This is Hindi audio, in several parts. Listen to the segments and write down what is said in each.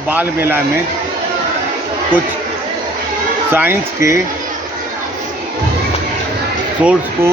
बाल मेला में कुछ साइंस के सोर्स को,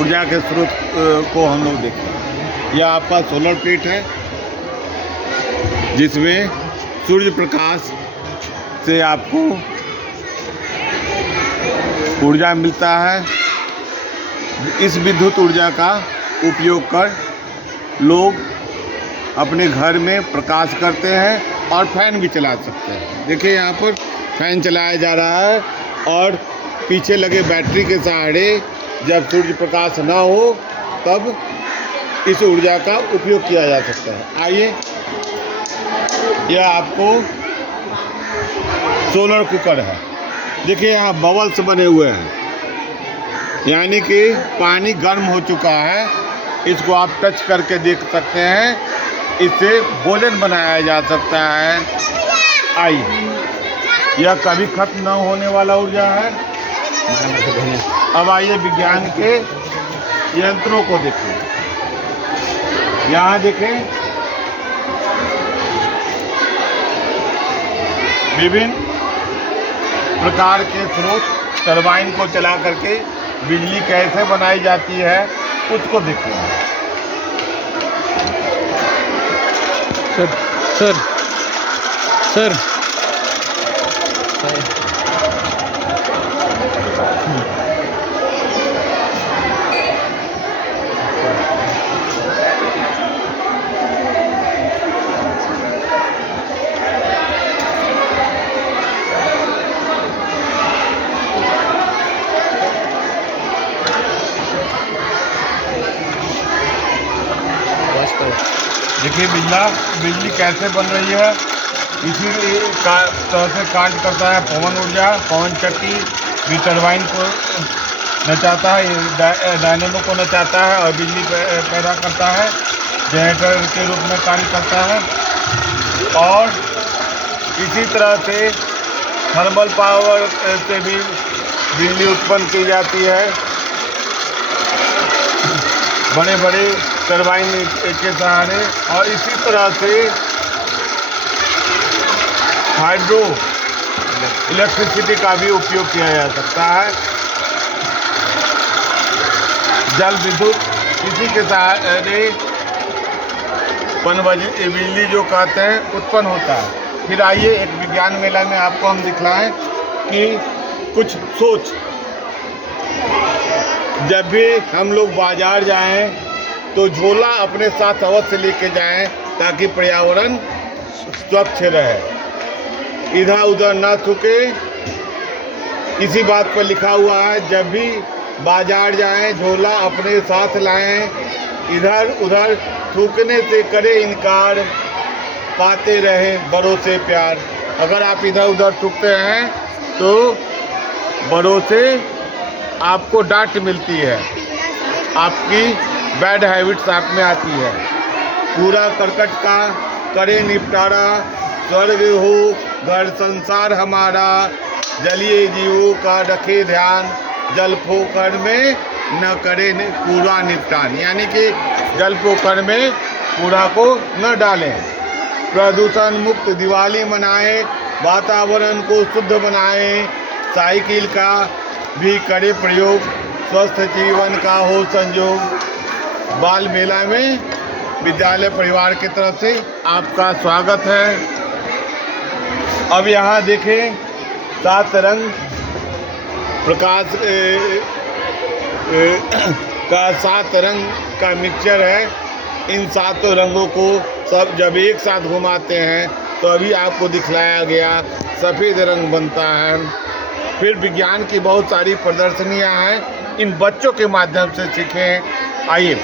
ऊर्जा के स्रोत को हम लोग देखें। यह आपका सोलर प्लेट है जिसमें सूर्य प्रकाश से आपको ऊर्जा मिलता है। इस विद्युत ऊर्जा का उपयोग कर लोग अपने घर में प्रकाश करते हैं और फैन भी चला सकते हैं। देखिए यहाँ पर फैन चलाया जा रहा है और पीछे लगे बैटरी के सहारे जब सूर्य प्रकाश ना हो तब इस ऊर्जा का उपयोग किया जा सकता है। आइए, यह आपको सोलर कुकर है। देखिए यहाँ बबल्स बने हुए हैं, यानी कि पानी गर्म हो चुका है। इसको आप टच करके देख सकते हैं। इससे भोजन बनाया जा सकता है। आइए, यह कभी खत्म न होने वाला ऊर्जा है। अब आइए विज्ञान के यंत्रों को देखें। यहाँ देखें, विभिन्न प्रकार के स्रोत टरबाइन को चला करके बिजली कैसे बनाई जाती है उसको देखें। सर सर देखिए बिजली कैसे बन रही है। इसी तरह से कार्य करता है पवन ऊर्जा। पवन चक्की भी टरबाइन को नचाता है, डायनेमो को नचाता है और बिजली पैदा करता है। जनरेटर के रूप में कार्य करता है। और इसी तरह से थर्मल पावर से भी बिजली उत्पन्न की जाती है। बड़े बड़े टरबाइन के सहारे। और इसी तरह से हाइड्रो इलेक्ट्रिसिटी का भी उपयोग किया जा सकता है। जल विद्युत इसी के सहारे बिजली जो कहते हैं उत्पन्न होता है। फिर आइए एक विज्ञान मेला में आपको हम दिखलाएं कि कुछ सोच। जब भी हम लोग बाजार जाएं तो झोला अपने साथ अवश्य लेके जाएं ताकि पर्यावरण स्वच्छ रहे, इधर उधर ना थूके। इसी बात पर लिखा हुआ है, जब भी बाजार जाएं झोला अपने साथ लाएं, इधर उधर थूकने से करे इनकार, पाते रहे बड़ों से प्यार। अगर आप इधर उधर थूकते हैं तो बड़ों से आपको डांट मिलती है, आपकी बैड हैबिट्स आप में आती है। कूड़ा करकट का करे निपटारा, स्वर्ग हो घर संसार हमारा, जलीय जीवों का रखे ध्यान, जल पोखर में न करे कूड़ा निपटान। यानी कि जल पोखर में कूड़ा को न डालें। प्रदूषण मुक्त दिवाली मनाएं, वातावरण को शुद्ध बनाएं, साइकिल का भी करे प्रयोग, स्वस्थ जीवन का हो संयोग। बाल मेला में विद्यालय परिवार की तरफ से आपका स्वागत है। अब यहाँ देखें 7 रंग प्रकाश का 7 रंग का मिक्सचर है। इन 7 रंगों को सब जब एक साथ घुमाते हैं तो अभी आपको दिखलाया गया सफ़ेद रंग बनता है। फिर विज्ञान की बहुत सारी प्रदर्शनियां हैं, इन बच्चों के माध्यम से सीखें। आइए,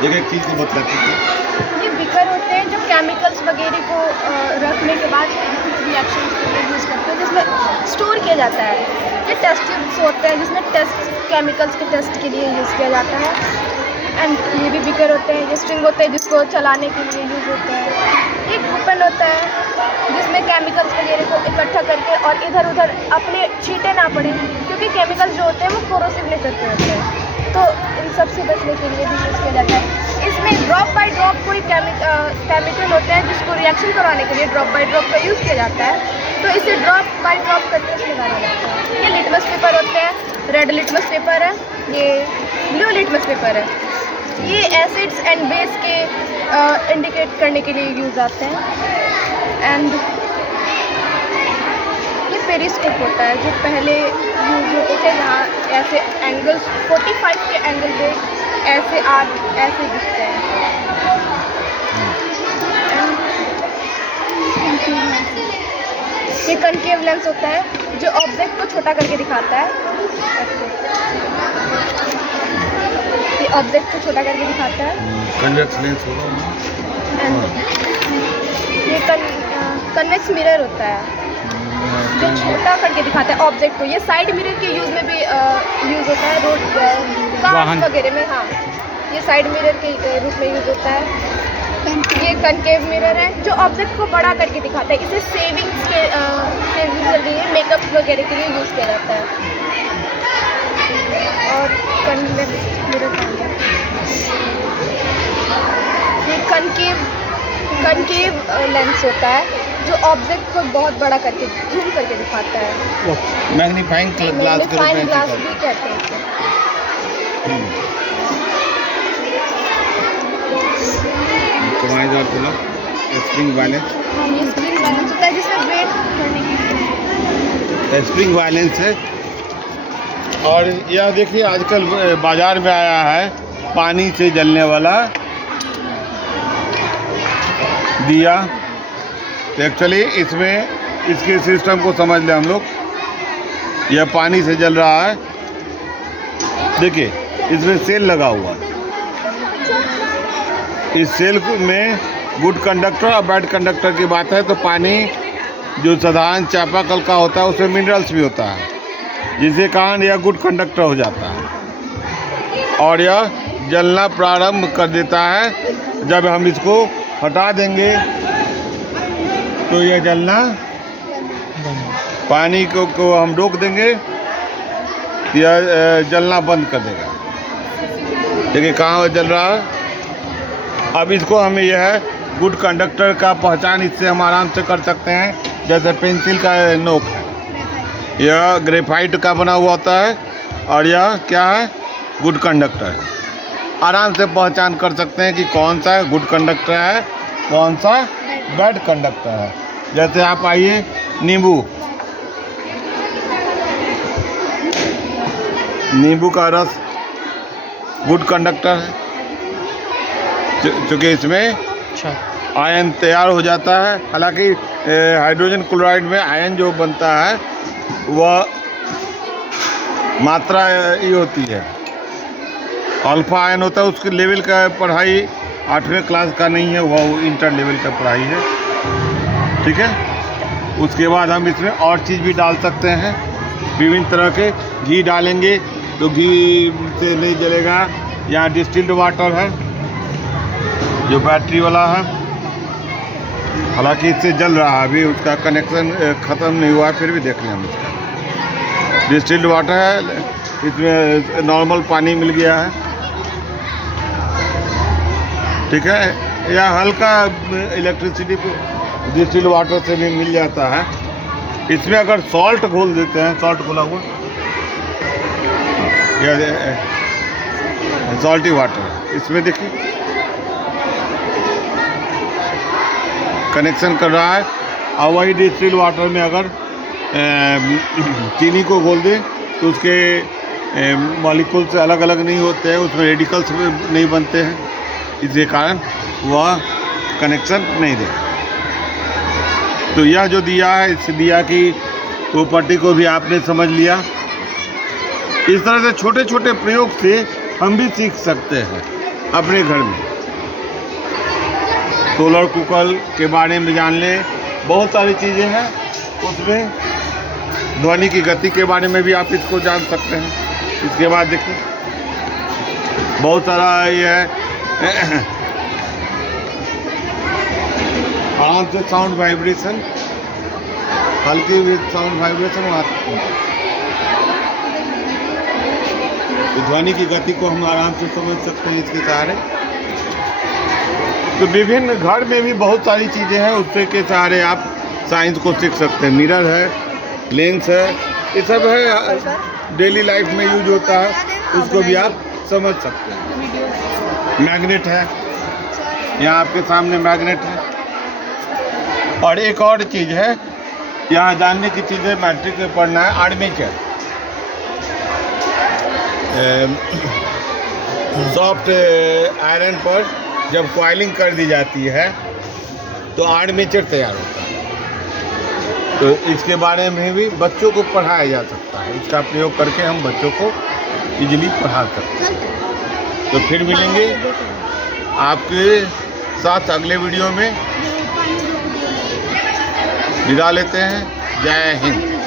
देखिए एक चीज़ को बताते हैं। ये बिकर होते हैं जो केमिकल्स वगैरह को रखने के बाद रिएक्शन के लिए यूज़ करते हैं, जिसमें स्टोर किया जाता है। ये टेस्ट ट्यूब्स होते हैं जिसमें केमिकल्स के टेस्ट के लिए यूज़ किया जाता है। एंड ये भी बिकर होते हैं, ये स्ट्रिंग होते हैं जिसको चलाने के लिए यूज़ होते हैं। एक कूपन होता है जिसमें केमिकल्स वगैरह को इकट्ठा करके और इधर उधर अपने छींटे ना पड़े, क्योंकि केमिकल्स जो होते हैं वो कोरोसिव नेचर के होते हैं। इन सब से बचने के लिए भी यूज़ किया जाता है। इसमें ड्रॉप बाय ड्रॉप कोई केमिकल होता है जिसको रिएक्शन करवाने के लिए ड्रॉप बाय ड्रॉप का यूज़ किया जाता है। तो इसे ड्रॉप बाय ड्रॉप करके इसमें डाला जाता है। ये लिटमस पेपर होते हैं, रेड लिटमस पेपर है, ये ब्लू लिटमस पेपर है। ये एसिड्स एंड बेस के इंडिकेट करने के लिए यूज़ आते हैं। एंड ये पेरिस्कोप होता है जो पहले यूज होते थे, जहाँ ऐसे एंगल्स 45 के एंगल पे ऐसे ऐसे दिखते हैं। ये कनकेव लेंस होता है जो ऑब्जेक्ट को छोटा करके दिखाता है। ऐसे ये ऑब्जेक्ट को छोटा करके दिखाता है। कन्वेक्स लेंस होगा। एंड ये कन्वेक्स मिरर होता है जो छोटा करके दिखाता है ऑब्जेक्ट को। ये साइड मिरर के यूज़ में भी यूज़ होता है, रोड कार वगैरह में। हाँ, ये साइड मिरर के रूप में यूज़ होता है। ये कनकेव मिरर है जो ऑब्जेक्ट को बड़ा करके दिखाता है। इसे सेविंग के लिए, मेकअप वगैरह के लिए यूज़ किया जाता है। और कन्वेक्स मिरर ये कनकेव लेंस होता है जो ऑब्जेक्ट को बहुत बड़ा करके जूम करके दिखाता है। मैग्नीफाइंग ग्लास के रूप मैग्नीफाइंग में ग्लास इस्तेमाल। भी कहते हैं इसे। तुम्हारी जो बोला स्प्रिंग बैलेंस, ये स्प्रिंग बैलेंस होता है जिसमें वेट करने की। स्प्रिंग बैलेंस है। और यह देखिए आजकल बाजार में आया है पानी से जलने वाला दिया। एक्चुअली इसमें इसके सिस्टम को समझ लें हम लोग। यह पानी से जल रहा है, देखिए इसमें सेल लगा हुआ है। इस सेल में गुड कंडक्टर और बैड कंडक्टर की बात है तो पानी जो साधारण चापाकल का होता है उसमें मिनरल्स भी होता है, जिसके कारण यह गुड कंडक्टर हो जाता है और यह जलना प्रारंभ कर देता है। जब हम इसको हटा देंगे तो यह जलना, पानी को हम रोक देंगे, यह जलना बंद कर देगा। देखिए कहाँ जल रहा है। अब इसको हमें यह गुड कंडक्टर का पहचान इससे हम आराम से कर सकते हैं। जैसे पेंसिल का नोक है, यह ग्रेफाइट का बना हुआ होता है और यह क्या है, गुड कंडक्टर है। आराम से पहचान कर सकते हैं कि कौन सा गुड कंडक्टर है, कौन सा बैड कंडक्टर है। जैसे आप आइए, नींबू का रस गुड कंडक्टर है चूँकि इसमें आयन तैयार हो जाता है। हालांकि हाइड्रोजन क्लोराइड में आयन जो बनता है वह मात्रा ये होती है, अल्फा आयन होता है। उसके लेवल का पढ़ाई 8वें क्लास का नहीं है, वह इंटर लेवल का पढ़ाई है, ठीक है। उसके बाद हम इसमें और चीज़ भी डाल सकते हैं, विभिन्न तरह के। घी डालेंगे तो घी से नहीं जलेगा। यहाँ डिस्टिल्ड वाटर है जो बैटरी वाला है, हालांकि इससे जल रहा है, अभी उसका कनेक्शन ख़त्म नहीं हुआ है, फिर भी देख लें हम इसका। डिस्टिल्ड वाटर है, इसमें नॉर्मल पानी मिल गया है, ठीक है। या हल्का इलेक्ट्रिसिटी डिस्टिल्ड वाटर से भी मिल जाता है। इसमें अगर सॉल्ट घोल देते हैं, सॉल्ट घोला हुआ या सॉल्टी वाटर, इसमें देखिए कनेक्शन कर रहा है। और वही डिस्टिल्ड वाटर में अगर चीनी को घोल दें तो उसके मॉलिक्यूल्स अलग अलग नहीं होते हैं, उसमें रेडिकल्स नहीं बनते हैं, इसके कारण वह कनेक्शन नहीं देगा। तो यह जो दिया है, इस दिया की प्रॉपर्टी को भी आपने समझ लिया। इस तरह से छोटे छोटे प्रयोग से हम भी सीख सकते हैं अपने घर में। सोलर कुकर के बारे में जान लें, बहुत सारी चीज़ें हैं उसमें। ध्वनि की गति के बारे में भी आप इसको जान सकते हैं। इसके बाद देखिए बहुत सारा ये है आराम से साउंड वाइब्रेशन, हल्की भी साउंड वाइब्रेशन आती है। तो ध्वनि की गति को हम आराम से समझ सकते हैं इसके सहारे। तो विभिन्न घर में भी बहुत सारी चीज़ें हैं, उससे के सहारे आप साइंस को सीख सकते हैं। मिरर है, लेंस है, ये सब है, डेली लाइफ में यूज होता है, उसको भी आप समझ सकते हैं। मैग्नेट है, यहाँ आपके सामने मैग्नेट है। और एक और चीज़ है, यहाँ जानने की चीज़ है, मैट्रिक में पढ़ना है, आर्मेचर। सॉफ्ट आयरन पर जब कॉइलिंग कर दी जाती है तो आर्मेचर तैयार होता है। तो इसके बारे में भी बच्चों को पढ़ाया जा सकता है। इसका प्रयोग करके हम बच्चों को इजीली पढ़ा सकते हैं। तो फिर मिलेंगे आपके साथ अगले वीडियो में। विदा लेते हैं। जय हिंद।